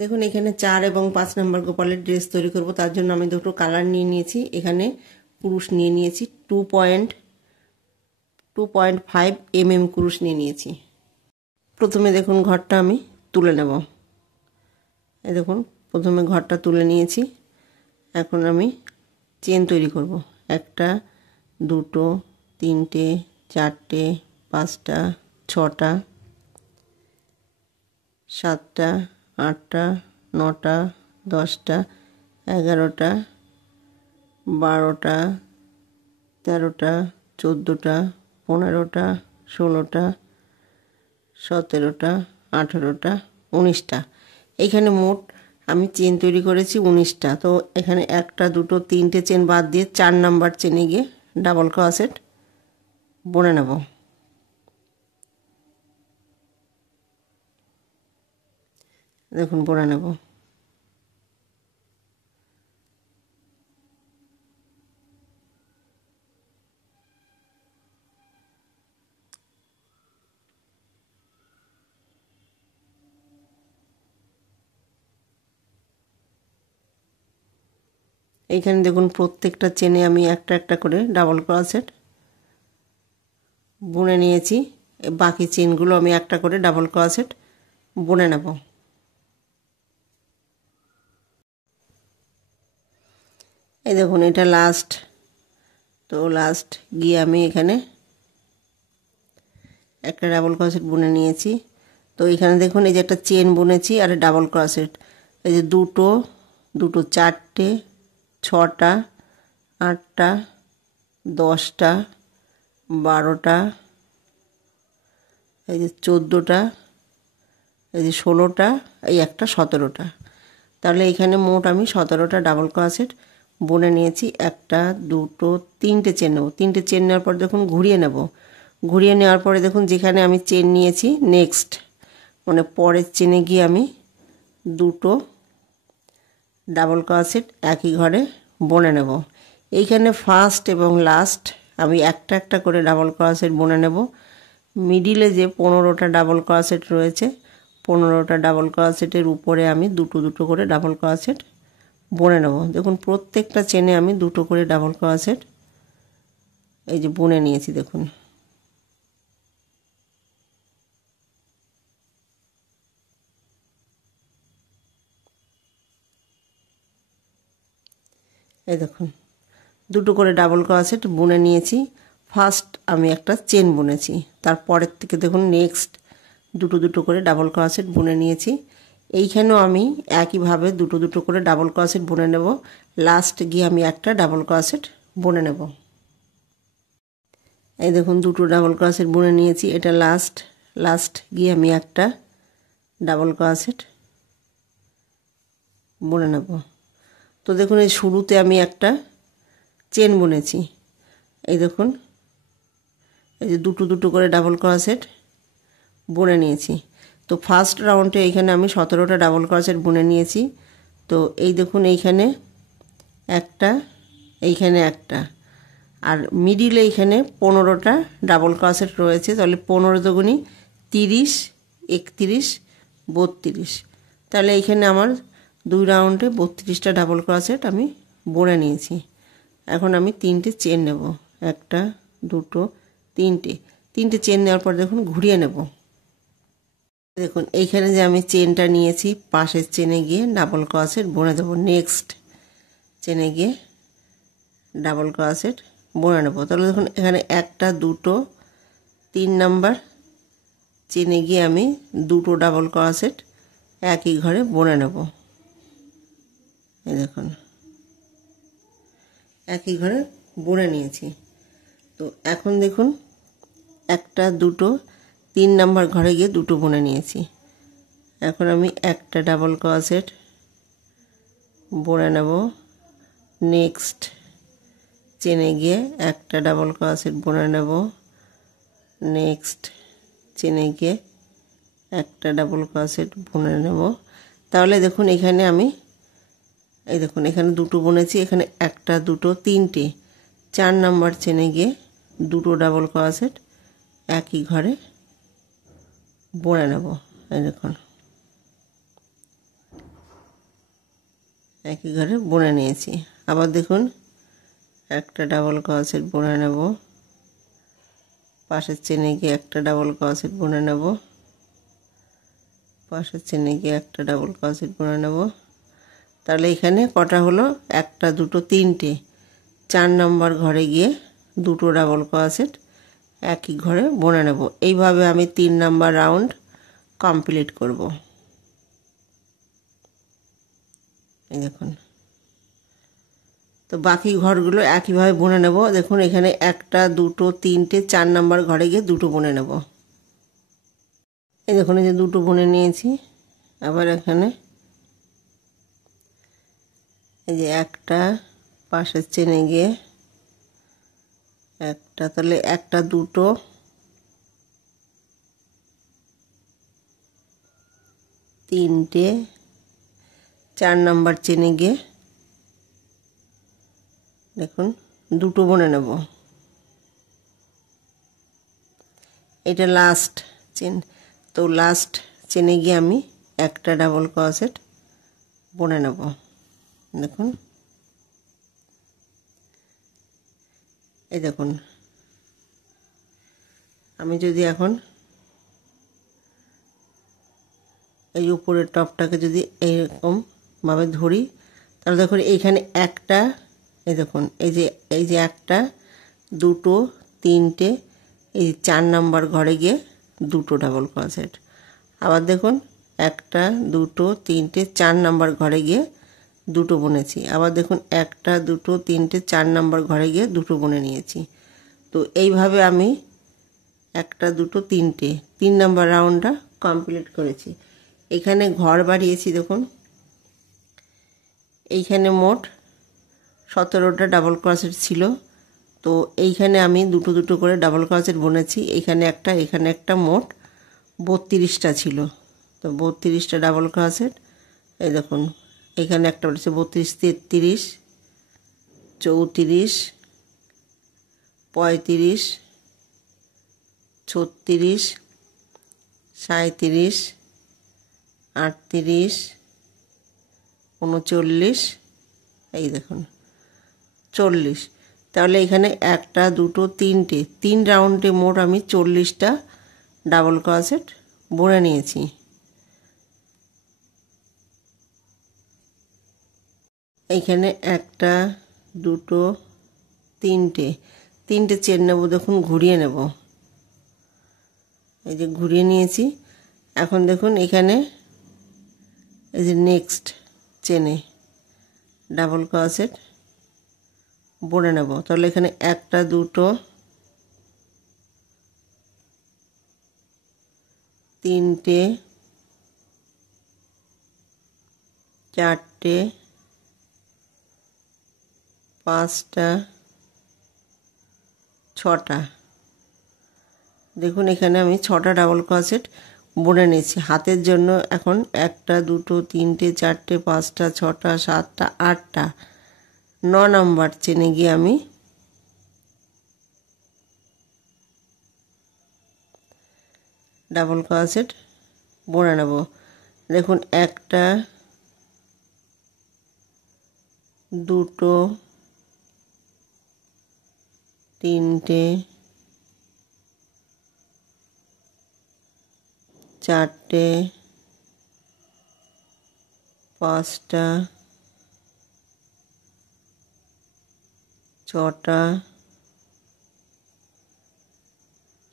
দেখুন এখানে 4 এবং 5 নাম্বার গোপালের ড্রেস তৈরি করব। তার জন্য আমি দুটো কালার নিয়ে নিয়েছি। এখানে কুরুশ নিয়ে নিয়েছি 2.5 mm কুরুশ নিয়ে নিয়েছি। প্রথমে দেখুন ঘরটা আমি তুলে নেব। এই দেখুন প্রথমে ঘরটা তুলে নিয়েছি। এখন আমি চেন তৈরি করব। 1টা 2টো 3টে 4টে 5টা 6টা 7টা 8টা 9টা 10টা 11টা 12টা 13টা 14টা 15টা 16টা 17টা 18টা 19টা। এইখানে মোট আমি চেন তৈরি করেছি 19টা। তো এখানে 1টা 2টো 3টে চেন বাদ দিয়ে 4 নাম্বার চেনে গিয়ে ডাবল ক্রোশেট বুনে নেব। দেখুন বুনে নেব। এইখানে দেখুন প্রত্যেকটা চেনে আমি একটা একটা করে ডাবল ক্রোশেট বুনে নিয়েছি। বাকি চেনগুলো আমি একটা করে ডাবল ক্রোশেট বুনে নেব। এই দেখুন এটা লাস্ট। তো লাস্ট গিয়ে আমি এখানে একটা ডাবল ক্রোশেট বুনে নিয়েছি। তো এখানে দেখুন এই যে একটা চেন বুনেছি আর ডাবল ক্রোশেট, এই যে দুটো 4টে 6টা 8টা 10টা 12টা, এই যে 14টা, এই যে 16টা, এই একটা 17টা। তাহলে এখানে মোট আমি 17টা ডাবল ক্রোশেট বুনে নিয়েছি। 1টা 2টো 3টে চেন নেব। 3টে চেন নেওয়ার পর দেখুন ঘুরিয়ে নেব। ঘুরিয়ে নেওয়ার পরে দেখুন যেখানে আমি চেন নিয়েছি নেক্সট মানে পরের চেনে গিয়ে আমি দুটো ডাবল ক্রোশেট একই ঘরে বুনে নেব। এইখানে ফার্স্ট এবং লাস্ট আমি একটা একটা করে ডাবল ক্রোশেট বুনে নেব। মিডিলে যে 15টা ডাবল ক্রোশেট রয়েছে 15টা ডাবল ক্রোশেটের উপরে আমি দুটো দুটো করে ডাবল ক্রোশেট বুনে নেব। দেখুন প্রত্যেকটা চেনে আমি দুটো করে ডাবল ক্রোশেট এই যে বুনে নিয়েছি। দেখুন এই দেখুন দুটো করে ডাবল ক্রোশেট বুনে নিয়েছি। ফার্স্ট আমি একটা চেন বুনেছি, তারপরের থেকে দেখুন নেক্সট দুটো দুটো করে ডাবল ক্রোশেট বুনে নিয়েছি। এইখানেও আমি একইভাবে দুটো দুটো করে ডাবল ক্রোশেট বুনে নেব। লাস্ট গিয়ে আমি একটা ডাবল ক্রোশেট বুনে নেব। এই দেখুন দুটো ডাবল ক্রোশেট বুনে নিয়েছি। এটা লাস্ট গিয়ে আমি একটা ডাবল ক্রোশেট বুনে নেব। তো দেখুন এই শুরুতে আমি একটা চেন বুনেছি। এই দেখুন এই যে দুটো দুটো করে ডাবল ক্রোশেট বুনে নিয়েছি। তো ফার্স্ট রাউন্ডে এইখানে আমি 17টা ডাবল ক্রোশেট বুনে নিয়েছি। তো এই দেখুন এইখানে একটা, এইখানে একটা, আর মিডিলে এইখানে 15টা ডাবল ক্রোশেট রয়েছে। তাহলে 15 দুগুণি 30, 31, 32। তাহলে এইখানে আমার 2 রাউন্ডে 32টা ডাবল ক্রোশেট আমি বুনে নিয়েছি। এখন আমি 3টে চেন নেব। 1টা 2টো 3টে চেন নেওয়ার পর দেখুন ঘুরিয়ে নেব। দেখুন এইখানে যে আমি চেনটা নিয়েছি পাশের চেনে গিয়ে ডাবল ক্রোশেট বুনে দেবো। নেক্সট চেনে গিয়ে ডাবল ক্রোশেট বুনে নেব। তাহলে দেখুন এখানে 1টা 2টো 3 নাম্বার চেনে গিয়ে আমি দুটো ডাবল ক্রোশেট একই ঘরে বুনে নেব। এই দেখুন একই ঘরে বুনে নিয়েছি। তো এখন দেখুন 1টা 2টো 3 নাম্বার ঘরে গিয়ে দুটো বুনে নিয়েছি। এখন আমি একটা ডাবল ক্রোশেট বুনে নেব। নেক্সট চেনে গিয়ে একটা ডাবল ক্রোশেট বুনে নেব। নেক্সট চেনে গিয়ে একটা ডাবল ক্রোশেট বুনে নেব। তাহলে দেখুন এখানে আমি এই দেখুন এখানে দুটো বুনেছি। এখানে 1টা 2টো 3টে 4 নাম্বার চেনে গিয়ে দুটো ডাবল ক্রোশেট একই ঘরে বুনে নেব। এই দেখুন একই ঘরে বুনে নিয়েছি। আবার দেখুন একটা ডাবল ক্রোশেট বুনে নেব, পাশের চেনে গিয়ে একটা ডাবল ক্রোশেট বুনে নেব, পাশের চেনে গিয়ে একটা ডাবল ক্রোশেট বুনে নেব। তাহলে এখানে কটা হলো? একটা, দুটো, তিনটে। 4 নম্বর ঘরে গিয়ে দুটো ডাবল ক্রোশেট একই ঘরে বুনে নেব। এইভাবে আমি 3 নম্বর রাউন্ড কমপ্লিট করব। এই দেখুন, তো বাকি ঘরগুলো একইভাবে বুনে নেব। দেখুন এখানে একটা, দুটো, তিনটে, 4 নম্বর ঘরে গিয়ে দুটো বুনে নেব। এই দেখুন এই যে দুটো বুনে নিয়েছি। আবার এখানে এই যে একটা, পাশের চেনে গিয়ে একটা, তাহলে একটা, দুটো, তিনটে, 4 নম্বর চেনে গিয়ে দেখুন দুটো বুনে নেব। এটা লাস্ট চেন, তো লাস্ট চেনে গিয়ে আমি একটা ডাবল ক্রোশেট বুনে নেব। দেখুন এই দেখুন, আমি যদি এখন এই উপরের টপটাকে যদি এইরকম ভাবে ধরি, তাহলে দেখুন এইখানে একটা, এই দেখুন এই যে একটা, দুটো, তিনটে, এই 4 নম্বর ঘরে গিয়ে দুটো ডাবল ক্রোশেট। আবার দেখুন একটা, দুটো, তিনটে, 4 নম্বর ঘরে গিয়ে দুটো বুনেছি। আবার দেখুন একটা, দুটো, তিনটে, 4 নম্বর ঘরে গিয়ে দুটো বুনে নিয়েছি। তো এইভাবে আমি একটা, দুটো, তিনটে 3 নম্বর রাউন্ডটা কমপ্লিট করেছি। এখানে ঘর বাড়িয়েছি দেখুন, এইখানে মোট 17টা ডাবল ক্রোশেট ছিল। তো এইখানে আমি দুটো দুটো করে ডাবল ক্রোশেট বুনেছি। এখানে একটা, মোট 32টা ছিল। তো 32টা ডাবল ক্রোশেট, এই দেখুন এখানে একটা হচ্ছে 32, 33, 34, 35, 36, 37, 38, 39, এই দেখুন 40। তাহলে এখানে একটা, দুটো, তিনটে, 3 রাউন্ডে মোট আমি 40টা ডাবল ক্রোশেট বুনে নিয়েছি। এইখানে একটা, দুটো, তিনটে চেন নেব, দেখুন ঘুরিয়ে নেব। এই যে ঘুরিয়ে নিয়েছি। এখন দেখুন এখানে এই যে নেক্সট চেনে ডাবল ক্রোশেট বুনে নেব। তাহলে এখানে একটা, দুটো, তিনটে, চারটে, পাঁচটা, ছটা। দেখুন এখানে আমি 6টা ডাবল ক্রোশেট বুনে নিয়েছি হাতের জন্য। এখন একটা, দুটো, তিনটে, চারটে, পাঁচটা, ছটা, সাতটা, আটটা, 9 নম্বর চেনে গিয়ে আমি ডাবল ক্রোশেট বুনে নেব। দেখুন একটা, দুটো, তিনটে, চারটে, পাঁচটা, ছটা,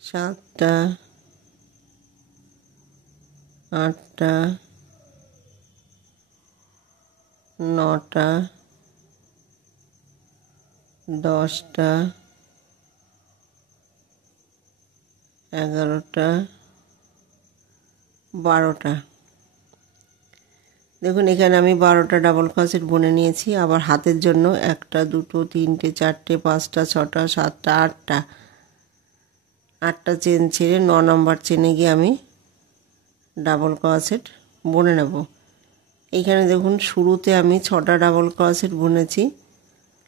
সাতটা, আটটা, নটা, 10টা, 11টা, 12টা। দেখুন এখানে আমি 12টা ডাবল ক্রোশেট বুনে নিয়েছি। আবার হাতের জন্য একটা, দুটো, তিনটে, চারটে, পাঁচটা, ছটা, সাতটা, আটটা চেন ছেড়ে 9 নম্বর চেনে গিয়ে আমি ডাবল ক্রোশেট বুনে নেব। এইখানে দেখুন শুরুতে আমি 6টা ডাবল ক্রোশেট বুনেছি,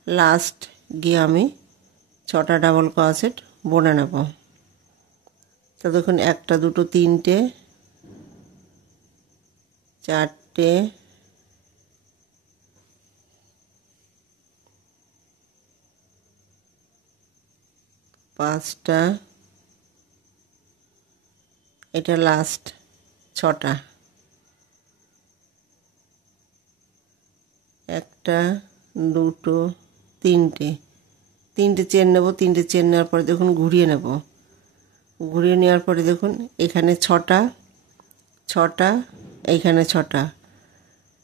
লাস্ট গিয়ে আমি 6টা ডাবল ক্রোশেট বুনে নেব। তো দেখুন একটা, দুটো, তিনটে, চারটে, 5টা, এটা লাস্ট 6টা, 1টা 2টো 3টে চেন নেব। 3টে চেন নেওয়ার পরে দেখুন ঘুরিয়ে নেব। ঘুরিয়ে নেওয়ার পরে দেখুন এখানে 6টা, এইখানে 6টা,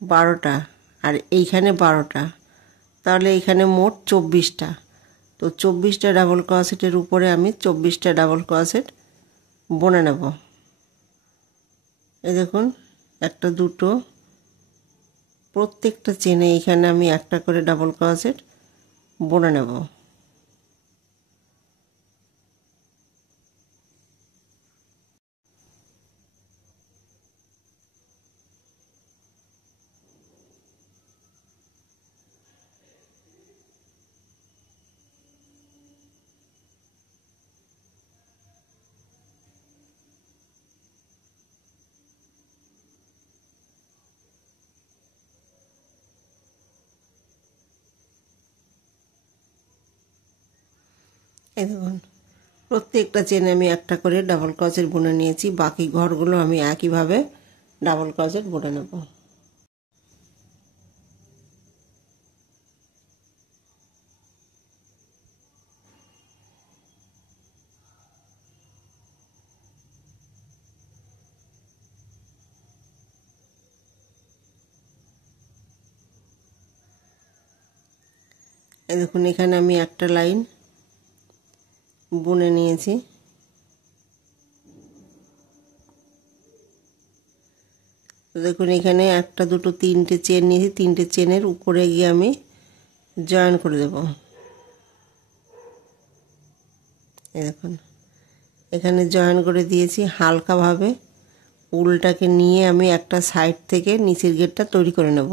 12টা, আর এইখানে 12টা, তাহলে এখানে মোট 24টা। তো 24টা ডাবল ক্রোশেটের উপরে আমি 24টা ডাবল ক্রোশেট বুনে নেব। এই দেখুন 1টা 2টো, প্রত্যেকটা চেনে এখানে আমি একটা করে ডাবল ক্রোশেট বুনে নেব। এই দেখুন প্রত্যেকটা চেনে আমি একটা করে ডাবল ক্রোশেট বুনে নিয়েছি। বাকি ঘরগুলো আমি একইভাবে ডাবল ক্রোশেট বুনে নেব। এই দেখুন এখানে আমি একটা লাইন বুনে নিয়েছি। দেখুন এখানে 1টা 2টো 3টে চেন নিয়েছি। 3টে চেনের উপরে গিয়ে আমি জয়েন করে দেব। এই দেখুন এখানে জয়েন করে দিয়েছি। হালকাভাবে উলটাকে নিয়ে আমি একটা সাইড থেকে নিচের গেটটা তৈরি করে নেব।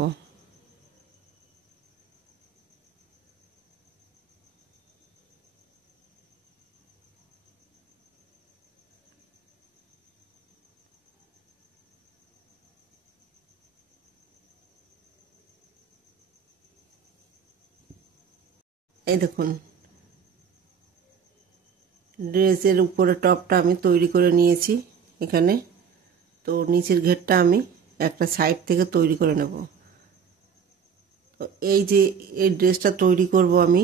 এই দেখুন ড্রেসের উপরে টপটা আমি তৈরি করে নিয়েছি এখানে। তো নিচের ঘেরটা আমি একটা সাইড থেকে তৈরি করে নেব। তো এই যে এই ড্রেসটা তৈরি করব আমি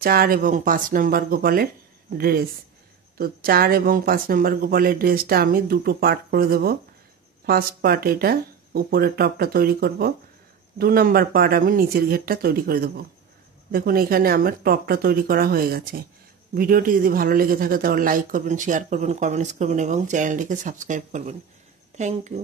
4 এবং 5 নম্বর গোপালের ড্রেস। তো 4 এবং 5 নম্বর গোপালের ড্রেসটা আমি দুটো পার্ট করে দেব। ফার্স্ট পার্ট এটা উপরের টপটা তৈরি করব, 2 নম্বর পার্ট আমি নিচের ঘেরটা তৈরি করে দেব। দেখুন এখানে আমার টপটা তৈরি করা হয়ে গেছে। ভিডিওটি যদি ভালো লেগে থাকে তাহলে লাইক করবেন, শেয়ার করবেন, কমেন্টস করবেন এবং চ্যানেলটিকে সাবস্ক্রাইব করবেন। Thank you.